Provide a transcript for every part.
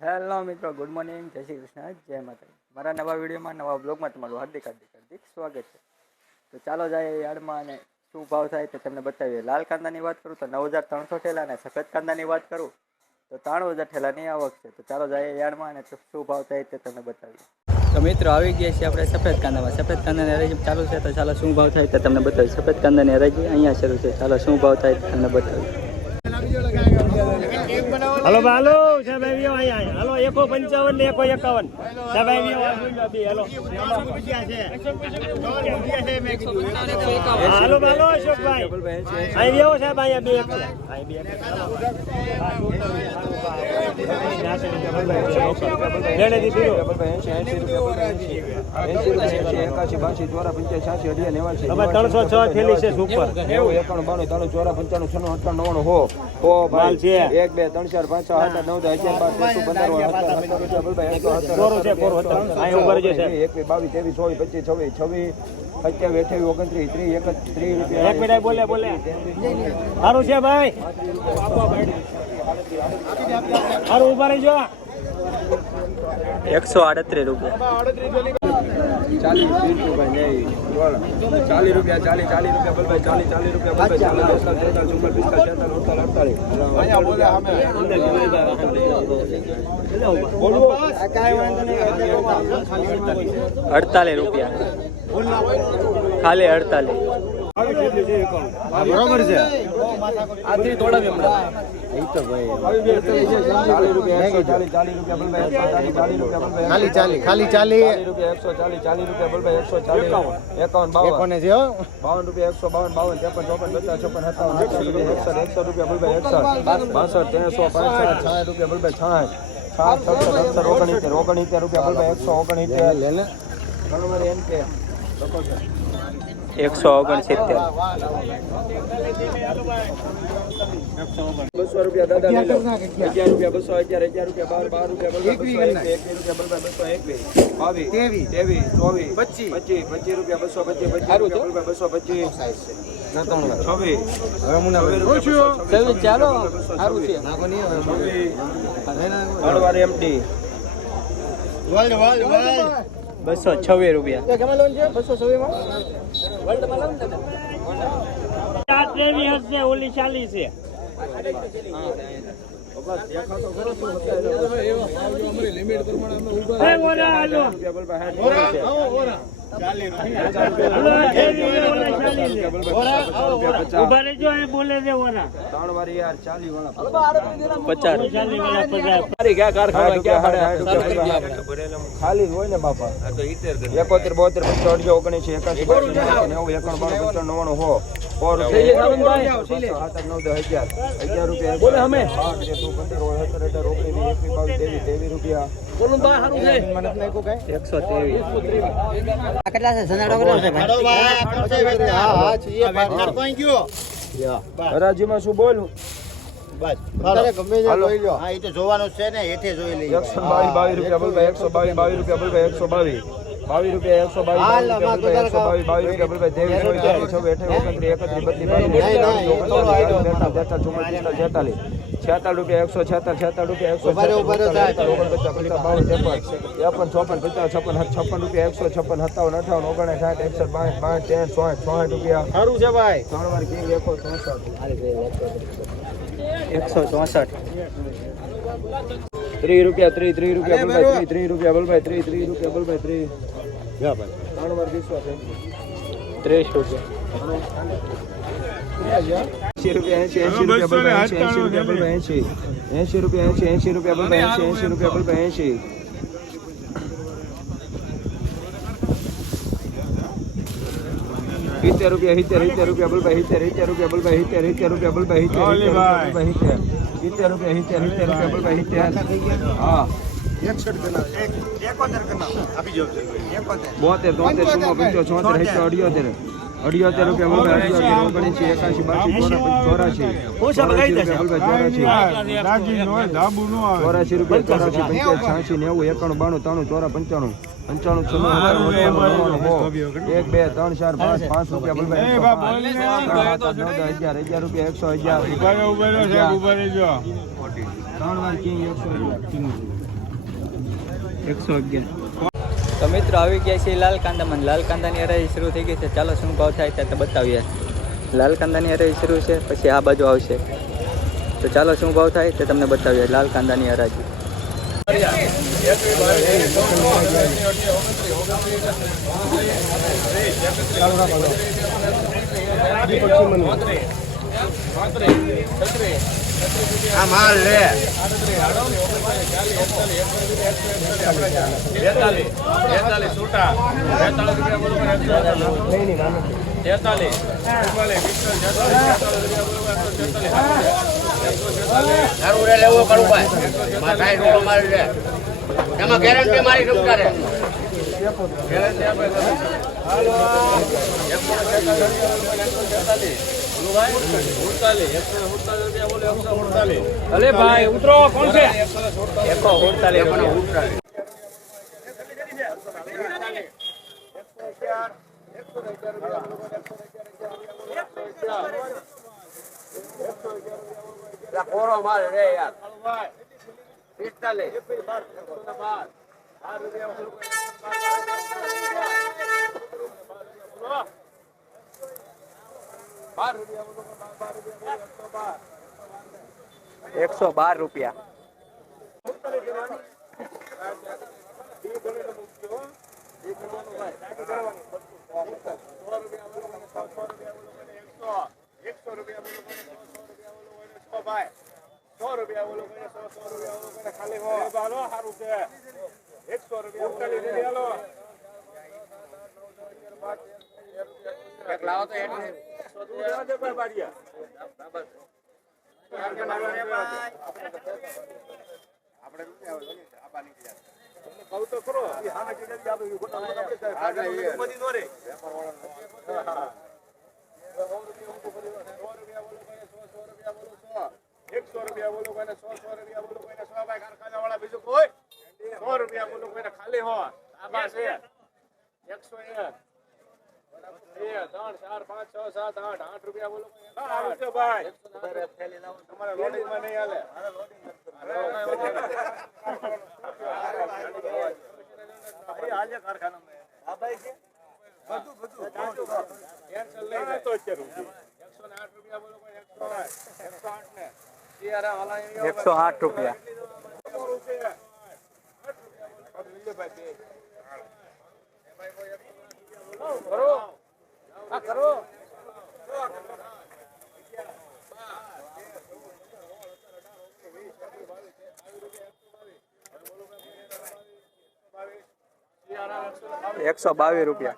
Hello મિત્રો, good morning, જય શ્રી કૃષ્ણ, જય માતા. મારા નવા વિડીયોમાં, નવા બ્લોગમાં તમારું હાર્દિક સ્વાગત છે. તો ચાલો જાય યાર્ડમાં અને શું ભાવ થાય તો તમને બતાવીએ. લાલ કાંદાની વાત કરું તો 9,300 ઠેલા અને સફેદ કાંદાની વાત કરું તો 93,000 ઠેલાની આવક છે. તો ચાલો જાય યાર્ડમાં અને શું ભાવ થાય તે તમને બતાવીએ. તો મિત્રો આવી ગયા છીએ આપણે સફેદ કાંદામાં. સફેદ કાંદાની હરાજી ચાલુ છે તો ચાલો શું ભાવ થાય તો તમને બતાવીએ. સફેદ કાંદાની હરાજી અહીંયા શરૂ છે. ચાલો શું ભાવ થાય તો તમને બતાવીએ. હલો હાલો સાહેબ આવ્યો અહીંયા હાલો 155 ને 151 સાહેબ આવ્યો હાલો હાલો અશોકભાઈ આવ્યો સાહેબ અહીંયા બે 306 થેલી છે સુપર 91 92 93 94 95 96 97 98 હો ભાઈ છે 1 2 3 4 5 6 7 8 9 10 11 12 13 એક મિનિટ બોલે સારું છે ભાઈ સારું ઉભા રહેજો 138 રૂપિયા. 40 રૂપિયા 40 બલભાઈ 40 રૂપિયા ₹48 ખાલી 48. બરોબર છે આથી થોડા હમણાં એ તો ભાઈ 40 રૂપિયા 140 રૂપિયા ખાલી 40 રૂપિયા 140 રૂપિયા બલભાઈ 140 51 52 રૂપિયા 152 53 54 55 56 57 100 રૂપિયા બલભાઈ 100 62 63 રૂપિયા બલભાઈ 66 69 રૂપિયા બલભાઈ 169 લે ને ઘણું એમ કે લોકો છે 169. 200 રૂપિયા દાદા લઈ લો 11 રૂપિયા 211 રૂપિયા 12 રૂપિયા 25 રૂપિયા 225 ચાલો સારું છે. એમટી 226 રૂપિયા. હશે ઓલી 40 છે ઉભા રહેજો બોલે છે ઓરા 3 વાર યાર 40 ખાલી હોય ને બાપા 71 72 75 89 89 હો હરાજીમાં શું બોલું જોવાનું છે ને હેઠે જોઈ લઈએ 122 રૂપિયા બોલ 122 રૂપિયા બોલ 122 22 રૂપિયા 46 રૂપિયા 146 રૂપિયા 156 રૂપિયા 156 રૂપિયા સારું છે ભાઈ 164. 30 રૂપિયા 30 રૂપિયા 30 રૂપિયા બોલભાઈ 30 રૂપિયા બોલભાઈ 3 વાર 30 રૂપિયા. 80 રૂપિયા 80 રૂપિયા 80 રૂપિયા 80 રૂપિયા 80 રૂપિયા 70 રૂપિયા 70 રૂપિયા બોલભાઈ 70 રૂપિયા બોલભાઈ 70 રૂપિયા બોલભાઈ 70 રૂપિયા બોલભાઈ હા 72 73 78 રૂપિયા 100 100 111. તો મિત્રો આવી ગયા છે લાલ કાંદામાં. લાલ કાંદાની હરાજી શરૂ થઈ ગઈ છે. ચાલો શું ભાવ થાય તે બતાવીએ. લાલ કાંદાની હરાજી શરૂ છે, પછી આ બાજુ આવશે. તો ચાલો શું ભાવ થાય તે તમને બતાવીએ. લાલ કાંદાની હરાજી. આ માલ લે 42 છૂટા 42 રૂપિયા બોલો લેવો કરું ભાઈ માં કાઈ રોડો મારી લે એમાં ગેરંટી મારી રૂપિયા રે ગેરંટી આપે હાલો 147 અલે ભાઈ ઉતરો કોણ છે 147 કોરો મારે રે યાર 112 રૂપિયા. લાવો તો ખાલી હો આ બસ 101 3 4 5 6 7 8 8 રૂપિયા બોલો ભાઈ તમારે લોડિંગ માં નહીં હાલે આજે કારખાનામાં આ ભાઈ છે બધું કેન્સલ લઈ તો 108 રૂપિયા બોલો 108 ને 108 રૂપિયા. કરો હા કરો એકસો 22 રૂપિયા.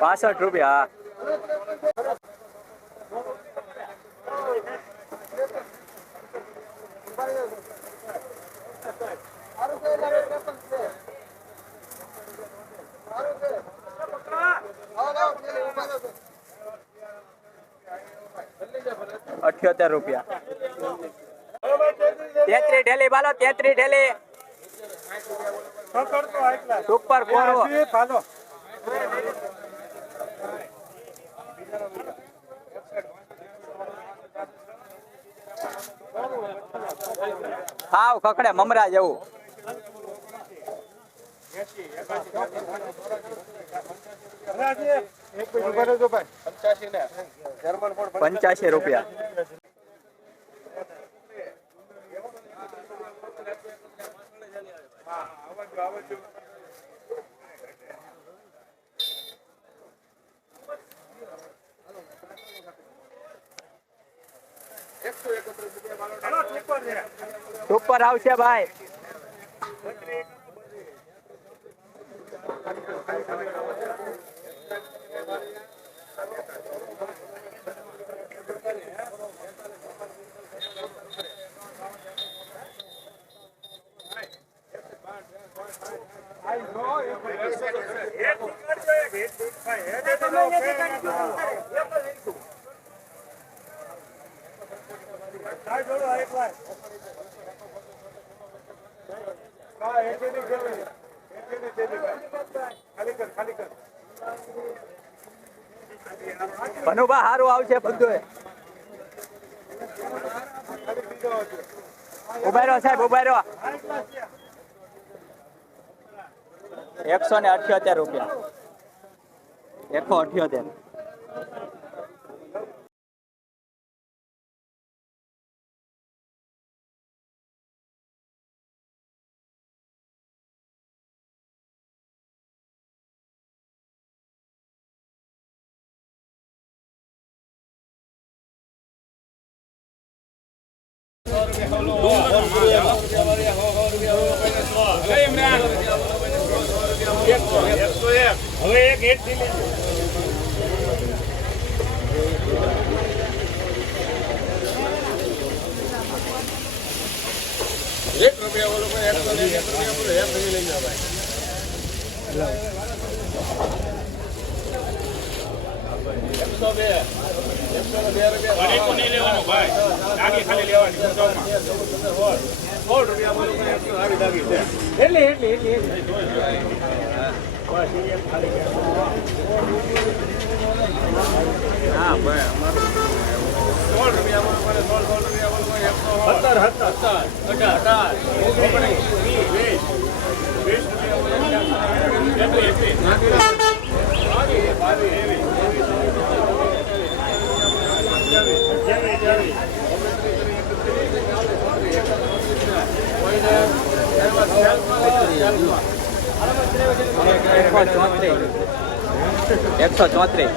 ₹65 રૂપિયા. ₹78. 33 ઢેલી બાલો 33 ઢેલી સુપર કોરો હાવ ખખડે મમરા જેવું. 85 રૂપિયા. સુપર આવશે ભાઈ. ભનુભા સારું આવશે બધું. ઉભા રહ્યો સાહેબ, ઉભા રહ્યો. 178 રૂપિયા. 178. હવે એક હેઠ થી લેજો. એકસો ચોત્રીસ.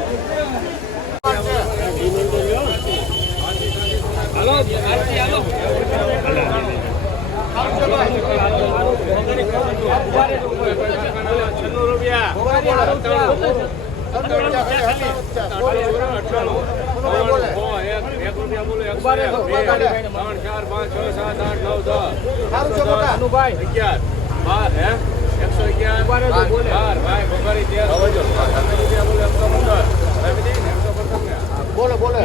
બોલો બોલો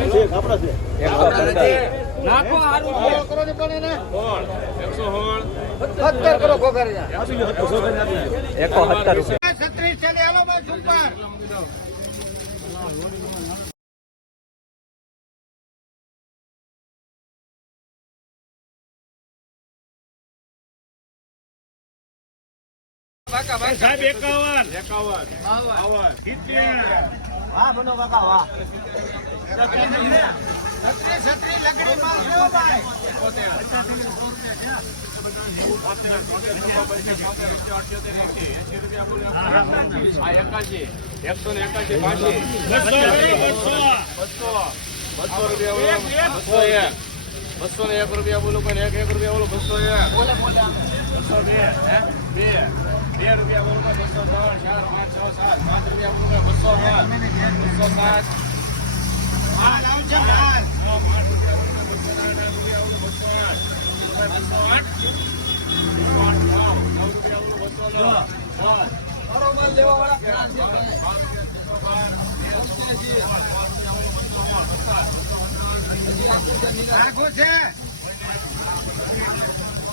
નાખો હારું કરો ને પણ એને 116 કરો ગોગરિયા 170 રૂપિયા. 36 છે લે હાલો ભાઈ સુપર સાહેબ 51 હા બનો કાકા વાહ 36 લકડી માલ કેવો ભાઈ 201 રૂપિયા બોલો પણ 1 રૂપિયા બોલો 201 બોલે બોલે 202 2 રૂપિયા બોલો 203 4 5 6 7 5 રૂપિયા બોલો 207 હાલ આવજો હાલ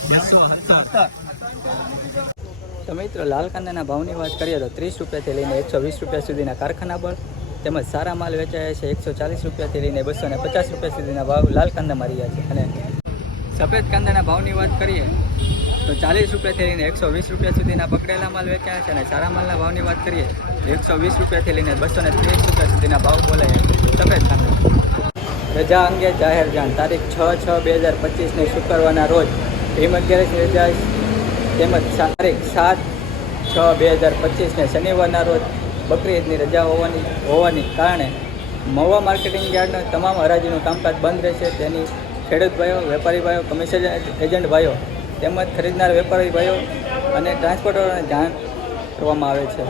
217 તો મિત્રો લાલ કાંદાના ભાવની વાત કરીએ તો 30 રૂપિયાથી લઈને 120 રૂપિયા સુધીના કારખાના પર તેમજ સારા માલ વેચાયા છે 140 રૂપિયાથી લઈને 250 રૂપિયા સુધીના ભાવ લાલ કાંદામાં રહ્યા છે. અને સફેદ કાંદાના ભાવની વાત કરીએ તો 40 રૂપિયાથી લઈને 120 રૂપિયા સુધીના પકડેલા માલ વેચાયા છે. અને સારા માલના ભાવની વાત કરીએ 120 રૂપિયાથી લઈને 230 રૂપિયા સુધીના ભાવ બોલાયા છે સફેદ કાંદા. રજા અંગે જાહેર જાણ તારીખ 6/6/2025 શુક્રવારના રોજ ભીમ 11 રજા તેમજ તારીખ 7/6/2025 શનિવારના રોજ બકરી ઈદની રજા હોવાની કારણે મહુવા માર્કેટિંગ યાર્ડના તમામ હરાજીનું કામકાજ બંધ રહેશે. તેની ખેડૂત ભાઈઓ, વેપારી ભાઈઓ, કમિશન એજન્ટ ભાઈઓ તેમજ ખરીદનાર વેપારી ભાઈઓ અને ટ્રાન્સપોર્ટરોને જાણ કરવામાં આવે છે.